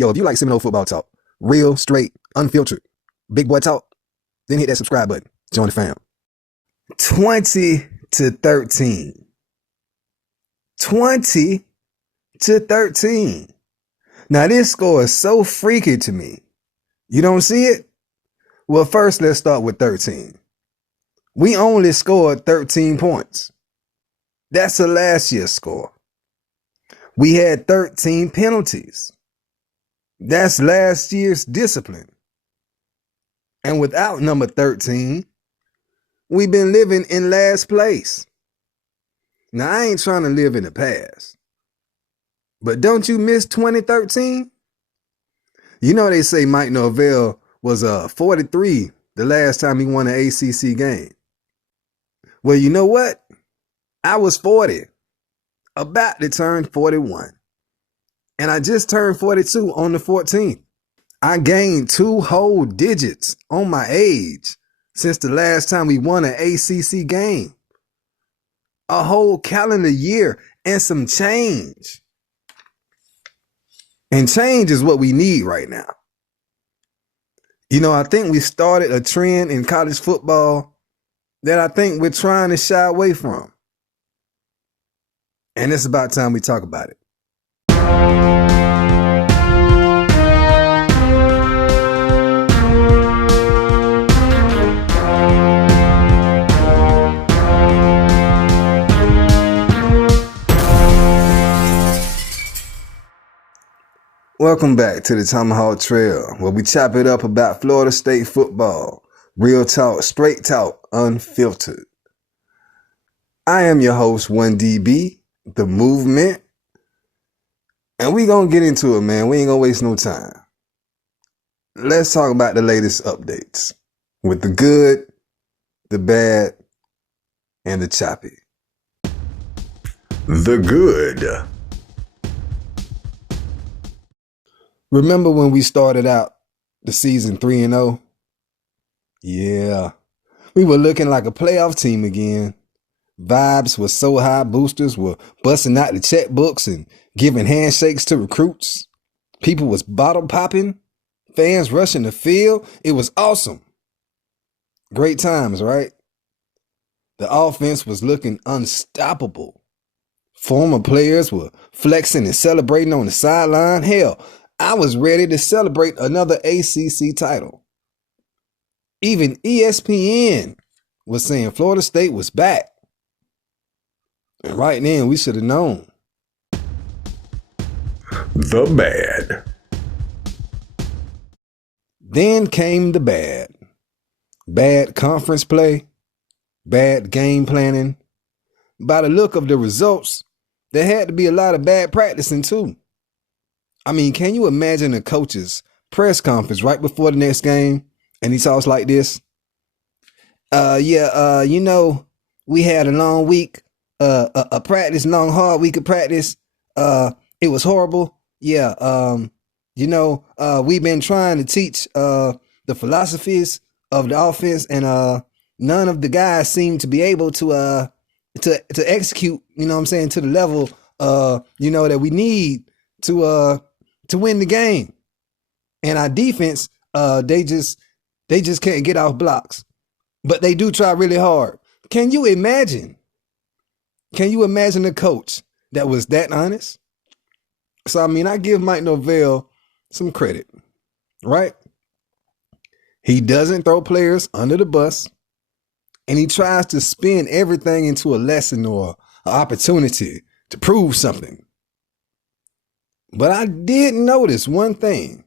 Yo, if you like Seminole football talk, real, straight, unfiltered, big boy talk, then hit that subscribe button. Join the fam. 20-13. 20-13. Now this score is so freaky to me. You don't see it? Well, first let's start with 13. We only scored 13 points. That's the last year's score. We had 13 penalties. That's last year's discipline. And without number 13, we've been living in last place. Now, I ain't trying to live in the past. But don't you miss 2013? You know they say Mike Norvell was 43 the last time he won an ACC game. Well, you know what? I was 40, about to turn 41. And I just turned 42 on the 14th. I gained 2 whole digits on my age since the last time we won an ACC game. A whole calendar year and some change. And change is what we need right now. You know, I think we started a trend in college football that I think we're trying to shy away from. And it's about time we talk about it. Welcome back to the Tomahawk Trail, where we chop it up about Florida State football. Real talk, straight talk, unfiltered. I am your host, 1DB, The Movement. And we gonna get into it, man. We ain't gonna waste no time. Let's talk about the latest updates with the good, the bad, and the choppy. The good. Remember when we started out the season 3-0? Yeah, we were looking like a playoff team again. Vibes were so high, boosters were busting out the checkbooks and giving handshakes to recruits. People was bottle popping, fans rushing the field. It was awesome. Great times, right? The offense was looking unstoppable. Former players were flexing and celebrating on the sideline. Hell, I was ready to celebrate another ACC title. Even ESPN was saying Florida State was back. And right then, we should have known. The bad. Then came the bad. Bad conference play. Bad game planning. By the look of the results, there had to be a lot of bad practicing too. I mean, can you imagine a coach's press conference right before the next game and he talks like this? You know, we had a long week, a practice, long, hard week of practice. It was horrible. Yeah. We've been trying to teach the philosophies of the offense, and none of the guys seem to be able to execute, you know what I'm saying, to the level, that we need to win the game. And our defense, they just can't get off blocks, but they do try really hard. Can you imagine a coach that was that honest? So, I mean, I give Mike Norvell some credit, right? He doesn't throw players under the bus, and he tries to spin everything into a lesson or an opportunity to prove something. But I did notice one thing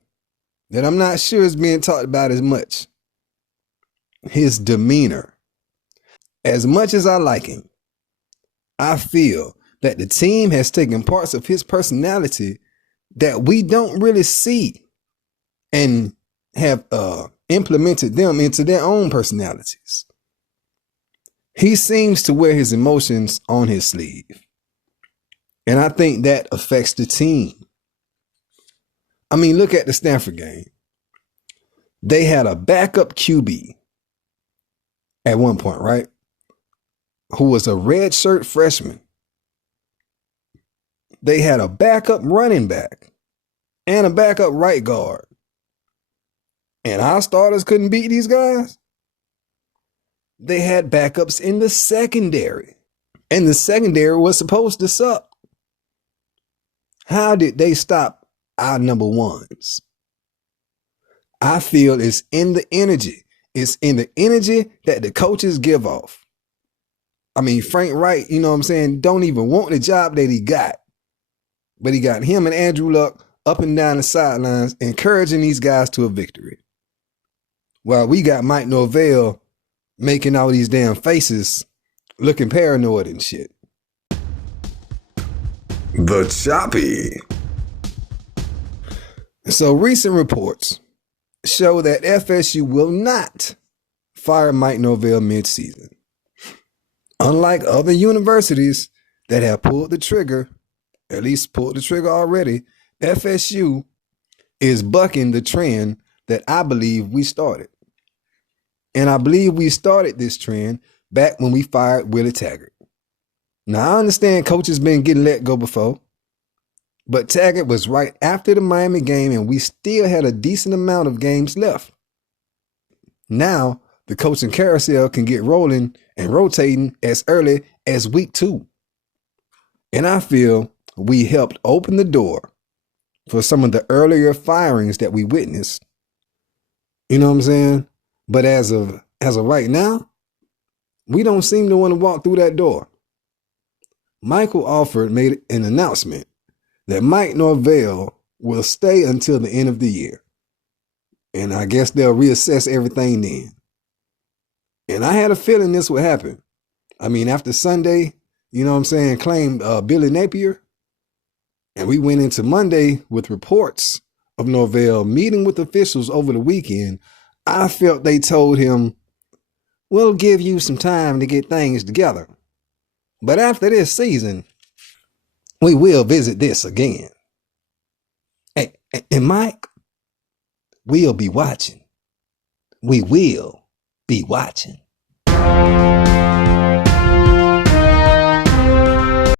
that I'm not sure is being talked about as much. His demeanor. As much as I like him, I feel that the team has taken parts of his personality that we don't really see and have implemented them into their own personalities. He seems to wear his emotions on his sleeve. And I think that affects the team. I mean, look at the Stanford game. They had a backup QB at one point, right? Who was a redshirt freshman. They had a backup running back and a backup right guard. And our starters couldn't beat these guys. They had backups in the secondary. And the secondary was supposed to suck. How did they stop our number ones? I feel it's in the energy. It's in the energy that the coaches give off. I mean, Frank Wright, you know what I'm saying, don't even want the job that he got. But he got him and Andrew Luck up and down the sidelines, encouraging these guys to a victory. While we got Mike Norvell making all these damn faces, looking paranoid and shit. The Choppy. So recent reports show that FSU will not fire Mike Norvell mid-season. Unlike other universities that have pulled the trigger, at least pulled the trigger already, FSU is bucking the trend that I believe we started. And I believe we started this trend back when we fired Willie Taggart. Now, I understand coaches been getting let go before, but Taggart was right after the Miami game and we still had a decent amount of games left. Now, the coaching carousel can get rolling and rotating as early as week 2. And I feel we helped open the door for some of the earlier firings that we witnessed. You know what I'm saying? But as of right now, we don't seem to want to walk through that door. Michael Alford made an announcement that Mike Norvell will stay until the end of the year. And I guess they'll reassess everything then. And I had a feeling this would happen. I mean, after Sunday, you know what I'm saying, claimed Billy Napier. And we went into Monday with reports of Norvell meeting with officials over the weekend. I felt they told him, we'll give you some time to get things together. But after this season, we will visit this again. And Mike, we'll be watching. We will be watching.